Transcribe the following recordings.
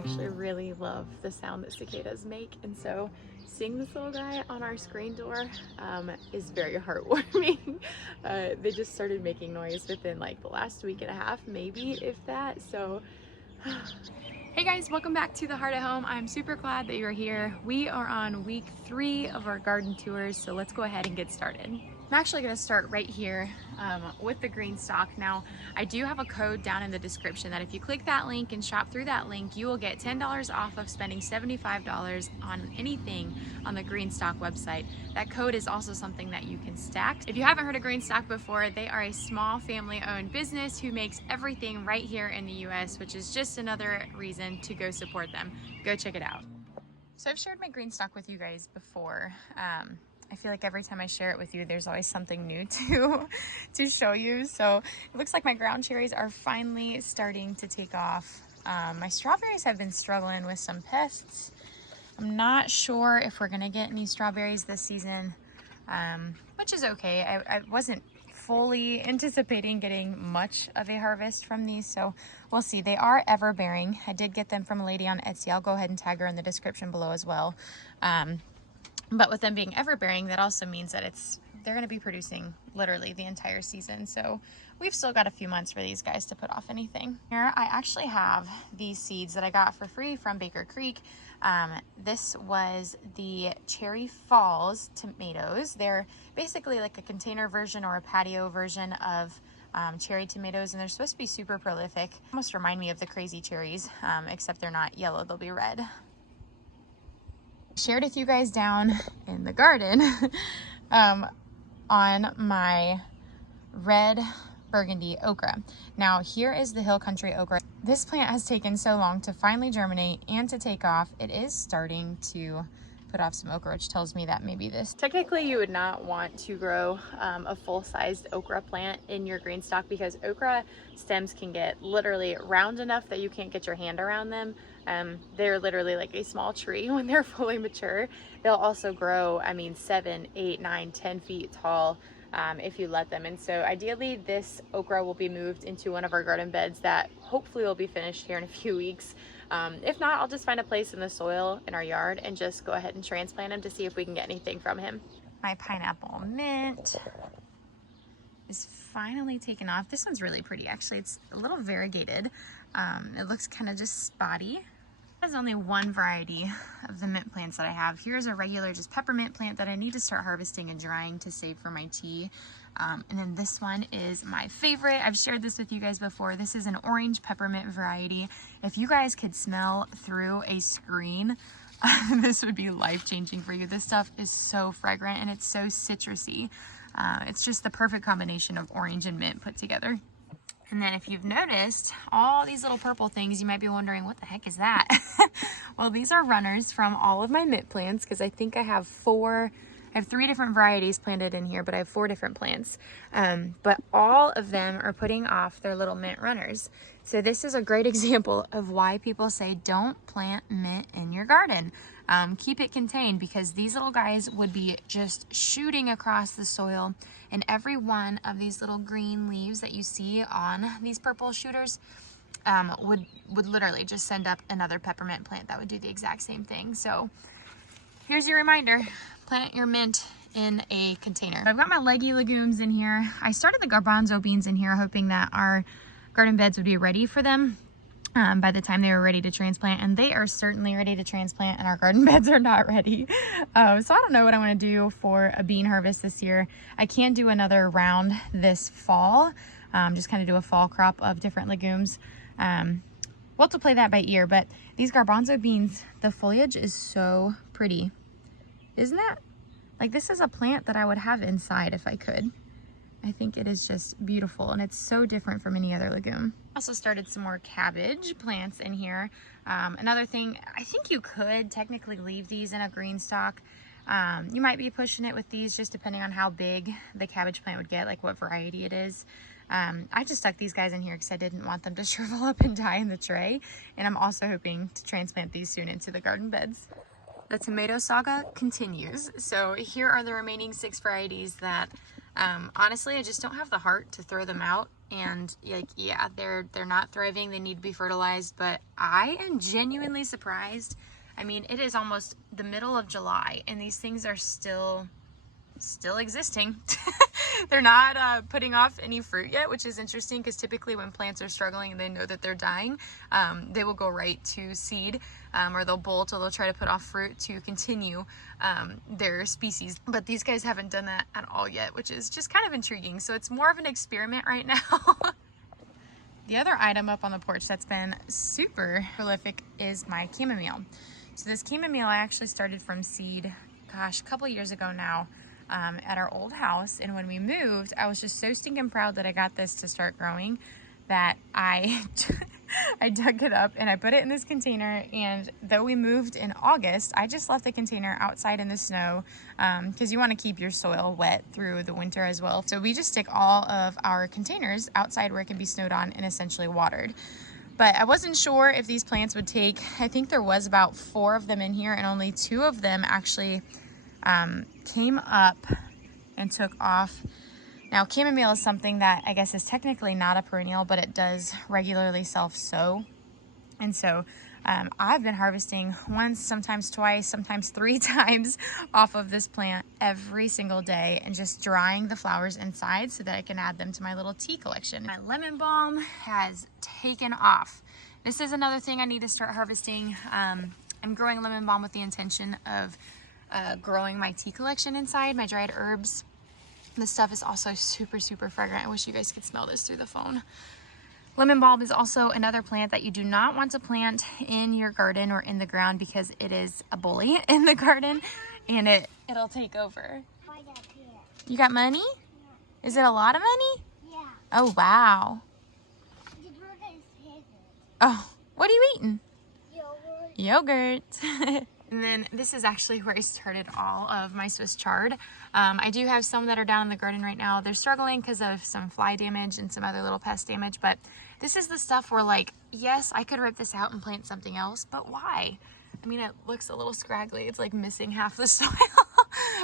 actually really love the sound that cicadas make, and so seeing this little guy on our screen door is very heartwarming. They just started making noise within like the last week and a half, maybe, if that. So hey guys, welcome back to The Heart at Home. I'm super glad that you're here. We are on week 3 of our garden tours, so let's go ahead and get started. I'm actually going to start right here with the GreenStalk. Now, I do have a code down in the description that if you click that link and shop through that link, you will get $10 off of spending $75 on anything on the GreenStalk website. That code is also something that you can stack. If you haven't heard of GreenStalk before, they are a small family-owned business who makes everything right here in the US, which is just another reason to go support them. Go check it out. So I've shared my GreenStalk with you guys before. I feel like every time I share it with you, there's always something new to show you. So it looks like my ground cherries are finally starting to take off. My strawberries have been struggling with some pests. I'm not sure if we're gonna get any strawberries this season, which is okay. I wasn't fully anticipating getting much of a harvest from these, so we'll see. They are ever bearing. I did get them from a lady on Etsy. I'll go ahead and tag her in the description below as well. But with them being ever-bearing, that also means that they're going to be producing literally the entire season. So we've still got a few months for these guys to put off anything. Here I actually have these seeds that I got for free from Baker Creek. This was the Cherry Falls tomatoes. They're basically like a container version or a patio version of cherry tomatoes, and they're supposed to be super prolific. Almost remind me of the crazy cherries, except they're not yellow, they'll be red. Shared with you guys down in the garden on my red burgundy okra. Now here is the hill country okra. This plant has taken so long to finally germinate and to take off. It is starting to put off some okra, which tells me that maybe this. Technically you would not want to grow a full-sized okra plant in your GreenStalk because okra stems can get literally round enough that you can't get your hand around them. They're literally like a small tree when they're fully mature. They'll also grow, I mean, 7, 8, 9, 10 feet tall if you let them. And so ideally this okra will be moved into one of our garden beds that hopefully will be finished here in a few weeks. If not, I'll just find a place in the soil in our yard and just go ahead and transplant him to see if we can get anything from him. My pineapple mint is finally taken off. This one's really pretty, actually. It's a little variegated. It looks kind of just spotty. There's only one variety of the mint plants that I have. Here's a regular just peppermint plant that I need to start harvesting and drying to save for my tea. And then this one is my favorite. I've shared this with you guys before. This is an orange peppermint variety. If you guys could smell through a screen, this would be life-changing for you. This stuff is so fragrant and it's so citrusy. It's just the perfect combination of orange and mint put together. And then if you've noticed all these little purple things, you might be wondering, what the heck is that? Well, these are runners from all of my mint plants, because I think I have 3 different varieties planted in here, but I have 4 different plants. But all of them are putting off their little mint runners. So this is a great example of why people say don't plant mint in your garden. Keep it contained, because these little guys would be just shooting across the soil, and every one of these little green leaves that you see on these purple shooters would literally just send up another peppermint plant that would do the exact same thing. So here's your reminder, plant your mint in a container. I've got my leggy legumes in here. I started the garbanzo beans in here hoping that our garden beds would be ready for them by the time they were ready to transplant, and they are certainly ready to transplant, and our garden beds are not ready. So I don't know what I want to do for a bean harvest this year. I can do another round this fall, just kind of do a fall crop of different legumes. We'll have to play that by ear, but these garbanzo beans, the foliage is so pretty. Isn't that? Like, this is a plant that I would have inside if I could. I think it is just beautiful, and it's so different from any other legume. Also started some more cabbage plants in here. Another thing, I think you could technically leave these in a GreenStalk. You might be pushing it with these just depending on how big the cabbage plant would get, like what variety it is. I just stuck these guys in here because I didn't want them to shrivel up and die in the tray, and I'm also hoping to transplant these soon into the garden beds. The tomato saga continues. So here are the remaining 6 varieties that honestly I just don't have the heart to throw them out and like, yeah, they're not thriving. They need to be fertilized, but I am genuinely surprised. I mean, it is almost the middle of July and these things are still existing. They're not putting off any fruit yet, which is interesting because typically when plants are struggling and they know that they're dying, they will go right to seed, or they'll bolt, or they'll try to put off fruit to continue their species. But these guys haven't done that at all yet, which is just kind of intriguing. So it's more of an experiment right now. The other item up on the porch that's been super prolific is my chamomile. So this chamomile I actually started from seed, gosh, a couple years ago now. At our old house, and when we moved, I was just so stinking proud that I got this to start growing that I dug it up and I put it in this container. And though we moved in August, I just left the container outside in the snow because you want to keep your soil wet through the winter as well. So we just stick all of our containers outside where it can be snowed on and essentially watered. But I wasn't sure if these plants would take, I think there was about 4 of them in here and only 2 of them actually came up and took off. Now, chamomile is something that I guess is technically not a perennial, but it does regularly self-sow. And so I've been harvesting once, sometimes twice, sometimes 3 times off of this plant every single day and just drying the flowers inside so that I can add them to my little tea collection. My lemon balm has taken off. This is another thing I need to start harvesting. I'm growing lemon balm with the intention of growing my tea collection inside, my dried herbs. This stuff is also super, super fragrant. I wish you guys could smell this through the phone. Lemon balm is also another plant that you do not want to plant in your garden or in the ground because it is a bully in the garden and it'll take over. You got money? Yeah. Is it a lot of money? Yeah. Oh, wow. Oh, what are you eating? Yogurt. And then this is actually where I started all of my Swiss chard. I do have some that are down in the garden right now. They're struggling because of some fly damage and some other little pest damage, but this is the stuff where, like, yes, I could rip this out and plant something else, but why? I mean, it looks a little scraggly. It's like missing half the soil,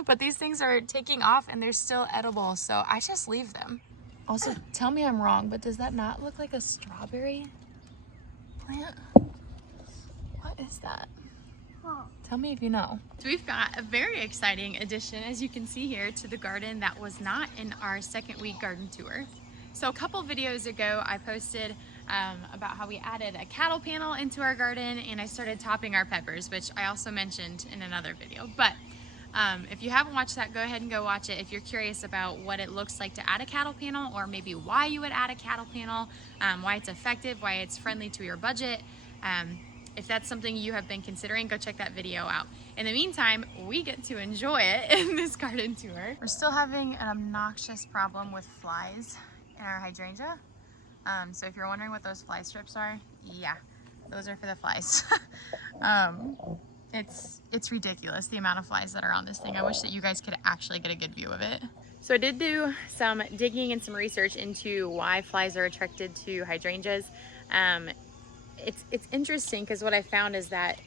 but these things are taking off and they're still edible, so I just leave them. Also, tell me I'm wrong, but does that not look like a strawberry plant? What is that? Tell me if you know. So we've got a very exciting addition, as you can see here, to the garden that was not in our second week garden tour. So a couple videos ago, I posted about how we added a cattle panel into our garden and I started topping our peppers, which I also mentioned in another video. But if you haven't watched that, go ahead and go watch it. If you're curious about what it looks like to add a cattle panel, or maybe why you would add a cattle panel, why it's effective, why it's friendly to your budget. If that's something you have been considering, go check that video out. In the meantime, we get to enjoy it in this garden tour. We're still having an obnoxious problem with flies in our hydrangea. So if you're wondering what those fly strips are, yeah, those are for the flies. It's ridiculous, the amount of flies that are on this thing. I wish that you guys could actually get a good view of it. So I did do some digging and some research into why flies are attracted to hydrangeas. It's interesting because what I found is that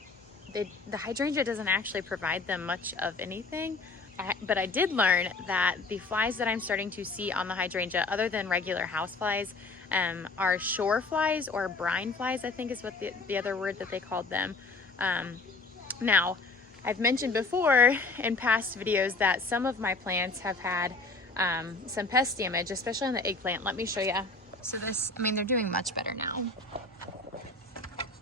the hydrangea doesn't actually provide them much of anything, but I did learn that the flies that I'm starting to see on the hydrangea, other than regular house flies, are shore flies, or brine flies, I think is what the other word that they called them. Now, I've mentioned before in past videos that some of my plants have had some pest damage, especially on the eggplant. Let me show you. So this, I mean, they're doing much better now.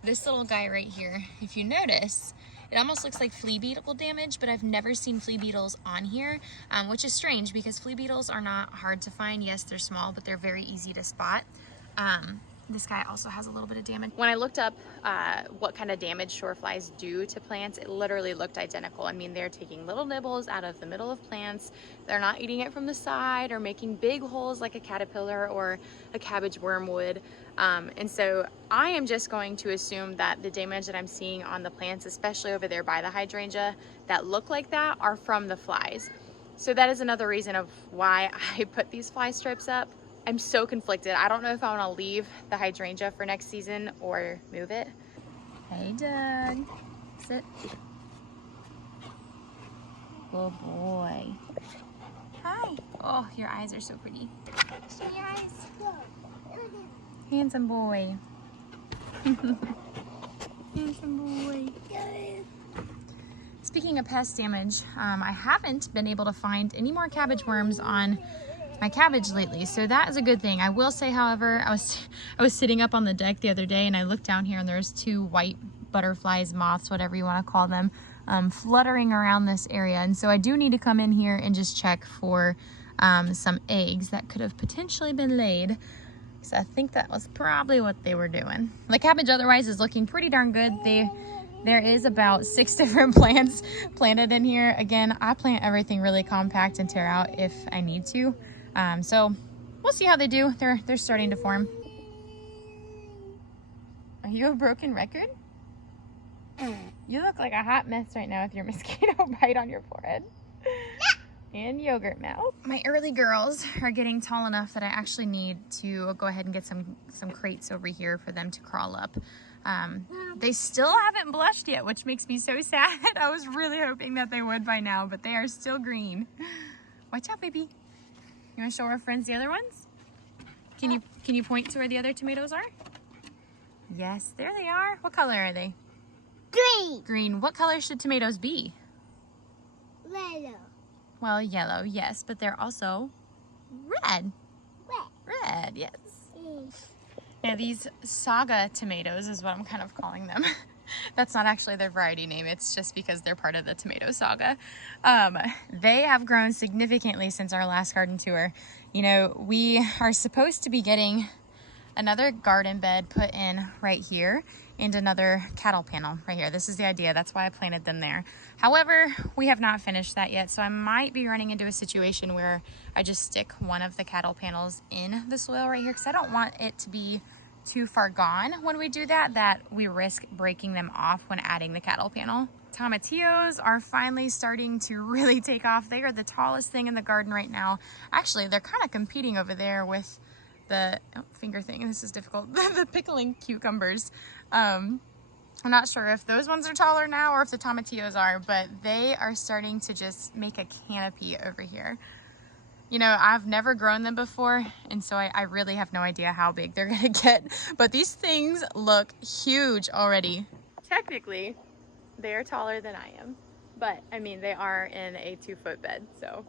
This little guy right here, if you notice, it almost looks like flea beetle damage, but I've never seen flea beetles on here, which is strange because flea beetles are not hard to find. Yes, they're small, but they're very easy to spot. This guy also has a little bit of damage. When I looked up what kind of damage shore flies do to plants, it literally looked identical. I mean, they're taking little nibbles out of the middle of plants. They're not eating it from the side or making big holes like a caterpillar or a cabbage worm would. And so I am just going to assume that the damage that I'm seeing on the plants, especially over there by the hydrangea, that look like that are from the flies. So that is another reason of why I put these fly strips up. I'm so conflicted. I don't know if I want to leave the hydrangea for next season or move it. Hey, Doug. Sit. Good boy. Hi. Oh, your eyes are so pretty. Show your eyes. Handsome boy. Handsome boy. Speaking of pest damage, I haven't been able to find any more cabbage worms on my cabbage lately, so that is a good thing. I will say, however, I was sitting up on the deck the other day and I looked down here and there's 2 white butterflies, moths, whatever you want to call them, fluttering around this area, and so I do need to come in here and just check for some eggs that could have potentially been laid. So I think that was probably what they were doing. The cabbage otherwise is looking pretty darn good. There is about 6 different plants planted in here. Again, I plant everything really compact and tear out if I need to. So we'll see how they do. They're starting to form. Are you a broken record? You look like a hot mess right now with your mosquito bite on your forehead. And yogurt mouth. My early girls are getting tall enough that I actually need to go ahead and get some crates over here for them to crawl up. They still haven't blushed yet, which makes me so sad. I was really hoping that they would by now, but they are still green. Watch out, baby. You want to show our friends the other ones? Can you point to where the other tomatoes are? Yes, there they are. What color are they? Green. Green. What color should tomatoes be? Yellow. Well, yellow, yes, but they're also red. Red, yes. Now these saga tomatoes is what I'm kind of calling them. That's not actually their variety name, it's just because they're part of the tomato saga. They have grown significantly since our last garden tour. You know, we are supposed to be getting another garden bed put in right here and another cattle panel right here. This is the idea, that's why I planted them there. However, we have not finished that yet, so I might be running into a situation where I just stick one of the cattle panels in the soil right here because I don't want it to be too far gone when we do that we risk breaking them off when adding the cattle panel. Tomatillos are finally starting to really take off. They are the tallest thing in the garden right now. Actually, they're kind of competing over there with the finger thing. This is difficult. The pickling cucumbers. I'm not sure if those ones are taller now or if the tomatillos are, but they are starting to just make a canopy over here. You know, I've never grown them before, and so I really have no idea how big they're gonna get, but these things look huge already. Technically, they are taller than I am, but I mean, they are in a 2-foot bed, so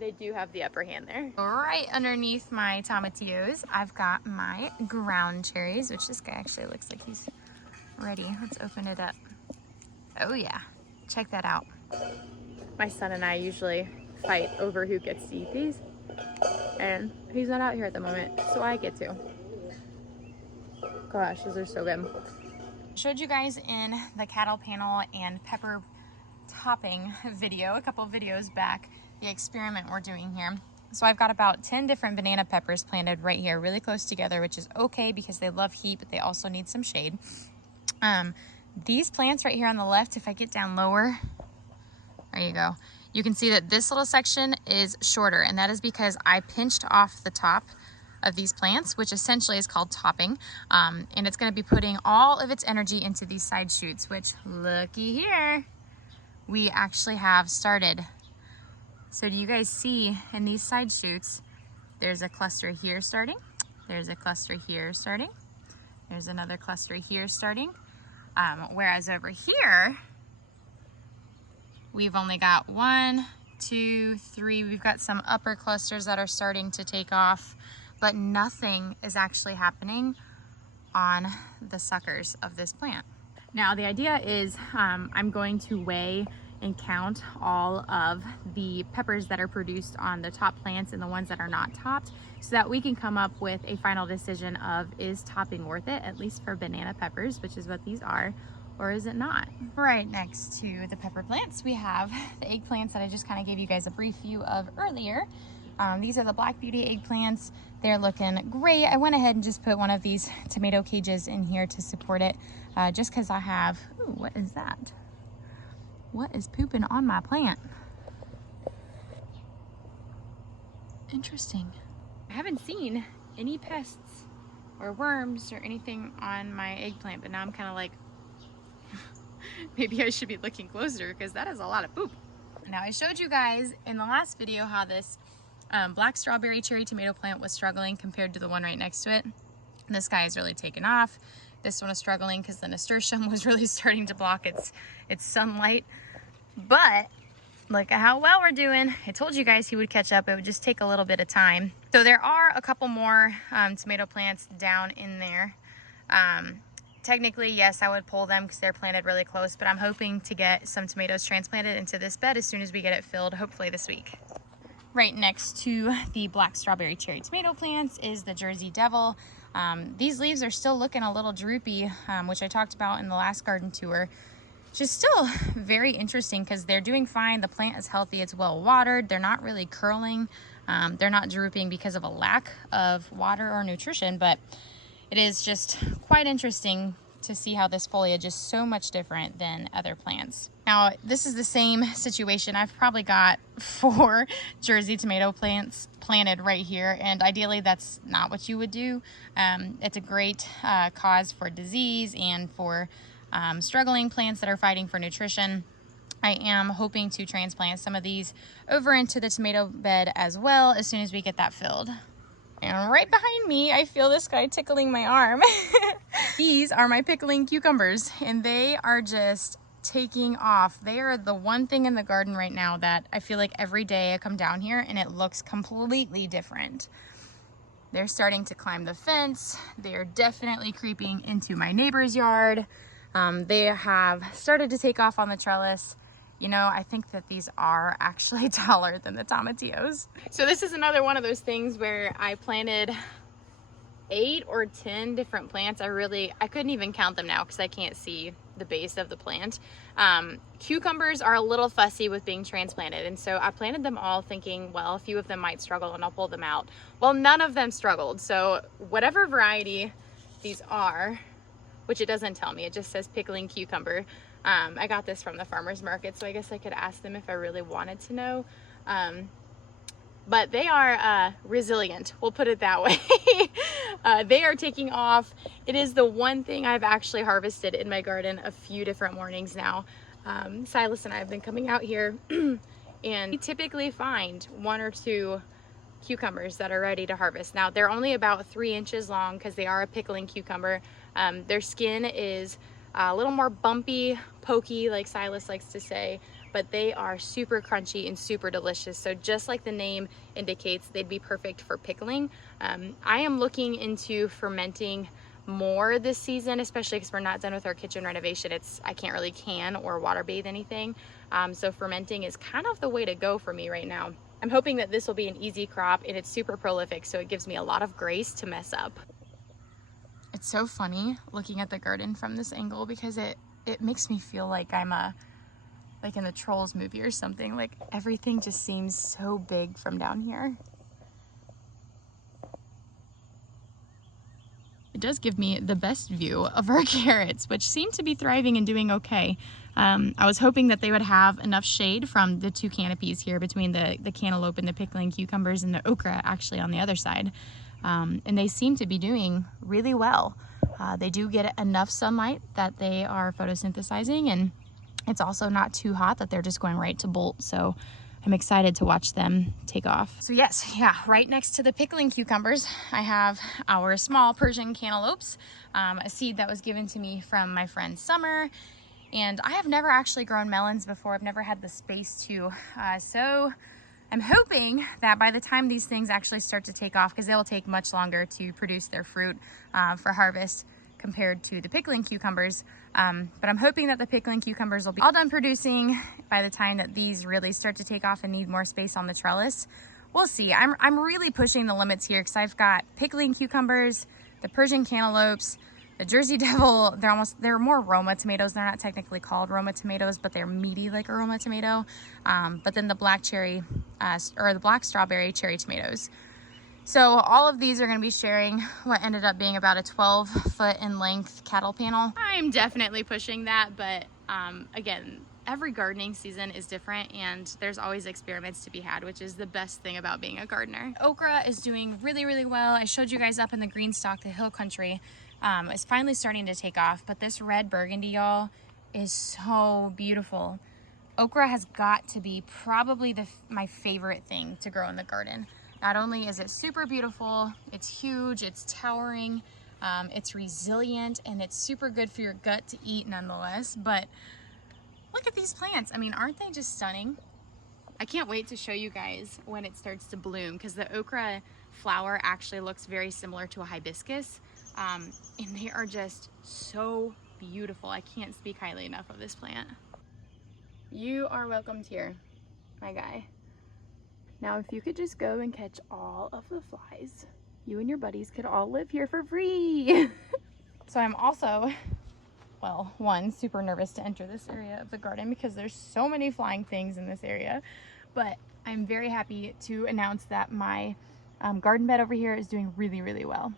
they do have the upper hand there. Right underneath my tomatillos, I've got my ground cherries, which this guy actually looks like he's ready. Let's open it up. Oh yeah, check that out. My son and I usually fight over who gets to eat these, and he's not out here at the moment, so I get to. Gosh, those are so good. I showed you guys in the cattle panel and pepper topping video a couple of videos back the experiment we're doing here. So I've got about 10 different banana peppers planted right here really close together, which is okay because they love heat, but they also need some shade. These plants right here on the left, if I get down lower, there you go, you can see that this little section is shorter, and that is because I pinched off the top of these plants, which essentially is called topping, and it's going to be putting all of its energy into these side shoots, which looky here, we actually have started. So do you guys see in these side shoots, there's a cluster here starting, there's a cluster here starting, there's another cluster here starting, whereas over here, we've only got 1, 2, 3, we've got some upper clusters that are starting to take off, but nothing is actually happening on the suckers of this plant. Now the idea is I'm going to weigh and count all of the peppers that are produced on the top plants and the ones that are not topped, so that we can come up with a final decision of, is topping worth it, at least for banana peppers, which is what these are, or is it not? Right next to the pepper plants, we have the eggplants that I just kind of gave you guys a brief view of earlier. These are the Black Beauty eggplants. They're looking great. I went ahead and just put one of these tomato cages in here to support it, just because I have, ooh, what is that? What is pooping on my plant? Interesting. I haven't seen any pests or worms or anything on my eggplant, but now I'm kind of like, maybe I should be looking closer because that is a lot of poop. Now I showed you guys in the last video how this Black strawberry cherry tomato plant was struggling compared to the one right next to it. This guy is really taken off. This one is struggling because the nasturtium was really starting to block its sunlight. But look at how well we're doing. I told you guys he would catch up. It would just take a little bit of time. So there are a couple more tomato plants down in there. Technically, yes, I would pull them because they're planted really close, but I'm hoping to get some tomatoes transplanted into this bed as soon as we get it filled, hopefully this week. Right next to the black strawberry cherry tomato plants is the Jersey Devil. These leaves are still looking a little droopy, which I talked about in the last garden tour. Just still very interesting because they're doing fine. The plant is healthy, it's well watered. They're not really curling. They're not drooping because of a lack of water or nutrition, but it is just quite interesting to see how this foliage is so much different than other plants. Now, this is the same situation. I've probably got 4 Jersey tomato plants planted right here, and ideally that's not what you would do. It's a great cause for disease and for struggling plants that are fighting for nutrition. I am hoping to transplant some of these over into the tomato bed as well as soon as we get that filled. And right behind me, I feel this guy tickling my arm. These are my pickling cucumbers, and they are just taking off. They are the one thing in the garden right now that I feel like every day I come down here and it looks completely different. They're starting to climb the fence. They are definitely creeping into my neighbor's yard. They have started to take off on the trellis. You know, I think that these are actually taller than the tomatillos. So this is another one of those things where I planted 8 or 10 different plants. I couldn't even count them now because I can't see the base of the plant. Cucumbers are a little fussy with being transplanted, and so I planted them all thinking, well, a few of them might struggle and I'll pull them out. Well, none of them struggled. So whatever variety these are, which it doesn't tell me, it just says pickling cucumber. I got this from the farmer's market, so I guess I could ask them if I really wanted to know. But they are resilient, we'll put it that way. They are taking off. It is the one thing I've actually harvested in my garden a few different mornings now. Silas and I have been coming out here and we typically find 1 or 2 cucumbers that are ready to harvest. Now they're only about 3 inches long because they are a pickling cucumber. Their skin is a little more bumpy, pokey, like Silas likes to say, but they are super crunchy and super delicious. So just like the name indicates, they'd be perfect for pickling. I am looking into fermenting more this season, especially because we're not done with our kitchen renovation. I can't really can or water bathe anything. So fermenting is kind of the way to go for me right now. I'm hoping that this will be an easy crop, and it's super prolific, so it gives me a lot of grace to mess up. It's so funny looking at the garden from this angle because it makes me feel like I'm like in the Trolls movie or something. Like everything just seems so big from down here. It does give me the best view of our carrots, which seem to be thriving and doing okay. I was hoping that they would have enough shade from the 2 canopies here between the cantaloupe and the pickling cucumbers and the okra actually on the other side. And they seem to be doing really well. They do get enough sunlight that they are photosynthesizing, and it's also not too hot that they're just going right to bolt. So I'm excited to watch them take off. So yes, yeah, right next to the pickling cucumbers, I have our small Persian cantaloupes, a seed that was given to me from my friend Summer. And I have never actually grown melons before. I've never had the space to. So I'm hoping that by the time these things actually start to take off, because they will take much longer to produce their fruit for harvest compared to the pickling cucumbers, but I'm hoping that the pickling cucumbers will be all done producing by the time that these really start to take off and need more space on the trellis. We'll see. I'm really pushing the limits here because I've got pickling cucumbers, the Persian cantaloupes, the Jersey Devil. They're more Roma tomatoes. They're not technically called Roma tomatoes, but they're meaty like a Roma tomato. But then the black strawberry cherry tomatoes. So all of these are going to be sharing what ended up being about a 12-foot in length cattle panel. I'm definitely pushing that, but again, every gardening season is different and there's always experiments to be had, which is the best thing about being a gardener. Okra is doing really, really well. I showed you guys up in the GreenStalk, the hill country. It's finally starting to take off, but this red burgundy, y'all, is so beautiful. Okra has got to be probably my favorite thing to grow in the garden. Not only is it super beautiful, it's huge, it's towering, it's resilient, and it's super good for your gut to eat nonetheless. But look at these plants. I mean, aren't they just stunning? I can't wait to show you guys when it starts to bloom, because the okra flower actually looks very similar to a hibiscus, and they are just so beautiful. I can't speak highly enough of this plant. You are welcomed here, my guy. Now, if you could just go and catch all of the flies, you and your buddies could all live here for free. So I'm also, well, one, super nervous to enter this area of the garden because there's so many flying things in this area. But I'm very happy to announce that my garden bed over here is doing really, really well.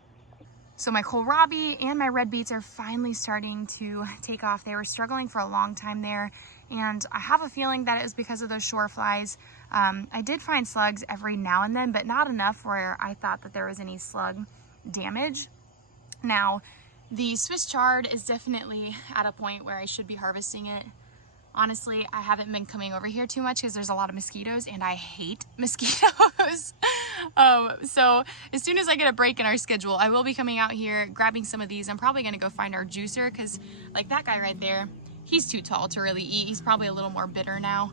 So my kohlrabi and my red beets are finally starting to take off. They were struggling for a long time there, and I have a feeling that it was because of those shore flies. I did find slugs every now and then, but not enough where I thought that there was any slug damage. Now, the Swiss chard is definitely at a point where I should be harvesting it. Honestly, I haven't been coming over here too much because there's a lot of mosquitoes, and I hate mosquitoes. So as soon as I get a break in our schedule, I will be coming out here, grabbing some of these. I'm probably gonna go find our juicer because, like, that guy right there, he's too tall to really eat. He's probably a little more bitter now,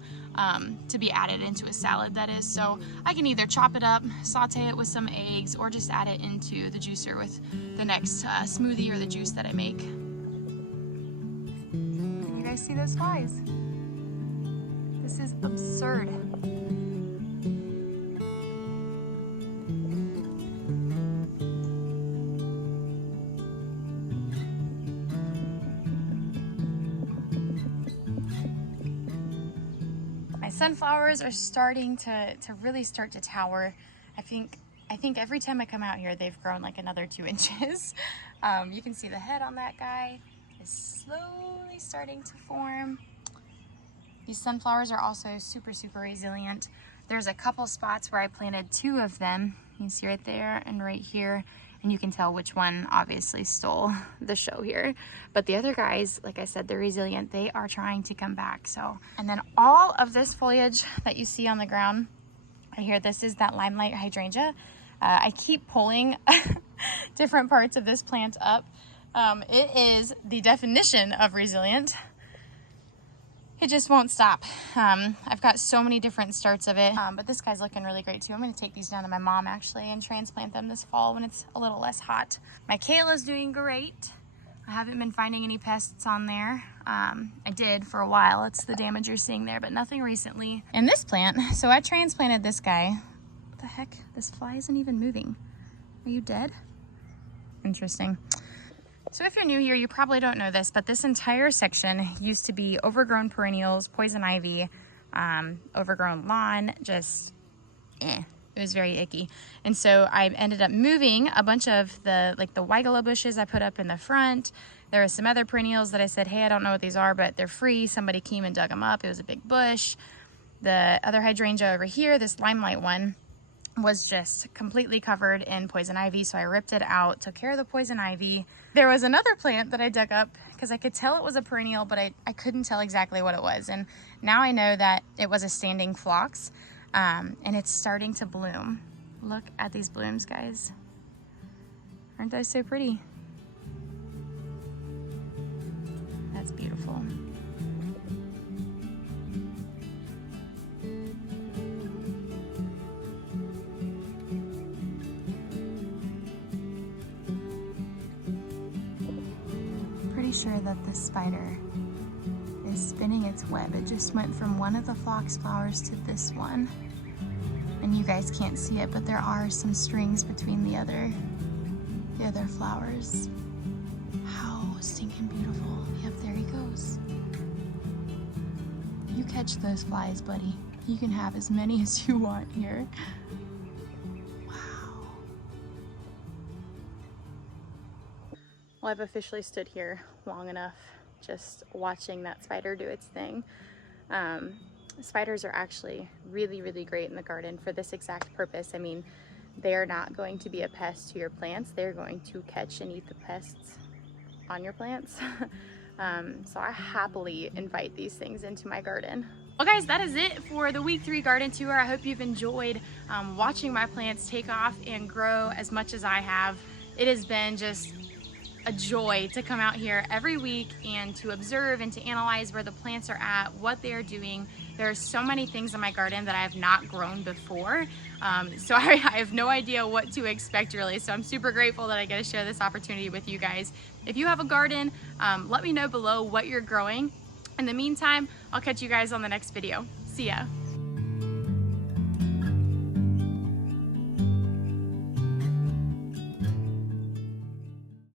to be added into a salad, that is. So I can either chop it up, saute it with some eggs, or just add it into the juicer with the next smoothie or the juice that I make. Can you guys see those flies? This is absurd. My sunflowers are starting to really start to tower. I think every time I come out here, they've grown like another 2 inches. You can see the head on that guy is slowly starting to form. These sunflowers are also super, super resilient. There's a couple spots where I planted 2 of them. You can see right there and right here, and you can tell which one obviously stole the show here. But the other guys, like I said, they're resilient. They are trying to come back. So, and then all of this foliage that you see on the ground right here, this is that limelight hydrangea. I keep pulling different parts of this plant up. It is the definition of resilient. It just won't stop. I've got so many different starts of it, but this guy's looking really great too. I'm gonna take these down to my mom actually and transplant them this fall when it's a little less hot. My kale's doing great. I haven't been finding any pests on there. I did for a while. It's the damage you're seeing there, but nothing recently. And this plant, so I transplanted this guy. What the heck? This fly isn't even moving. Are you dead? Interesting. So if you're new here, you probably don't know this, but this entire section used to be overgrown perennials, poison ivy, overgrown lawn, just it was very icky. And so I ended up moving a bunch of the weigela bushes I put up in the front. There are some other perennials that I said, hey, I don't know what these are, but they're free. Somebody came and dug them up. It was a big bush. The other hydrangea over here, this limelight one, was just completely covered in poison ivy, so I ripped it out, took care of the poison ivy. There was another plant that I dug up because I could tell it was a perennial, but I couldn't tell exactly what it was. And now I know that it was a standing phlox, and it's starting to bloom. Look at these blooms, guys. Aren't those so pretty? That's beautiful. Sure that this spider is spinning its web. It just went from one of the phlox flowers to this one, and you guys can't see it, but there are some strings between the other flowers. How stinking beautiful. Yep, there he goes. You catch those flies, buddy. You can have as many as you want here. Well, I've officially stood here long enough just watching that spider do its thing. Spiders are actually really, really great in the garden for this exact purpose. I mean, they are not going to be a pest to your plants. They're going to catch and eat the pests on your plants. So I happily invite these things into my garden. Well guys, that is it for the week 3 garden tour. I hope you've enjoyed watching my plants take off and grow as much as I have. It has been just a joy to come out here every week and to observe and to analyze where the plants are at, what they are doing. There are so many things in my garden that I have not grown before. So I have no idea what to expect really. So I'm super grateful that I get to share this opportunity with you guys. If you have a garden, let me know below what you're growing. In the meantime, I'll catch you guys on the next video. See ya.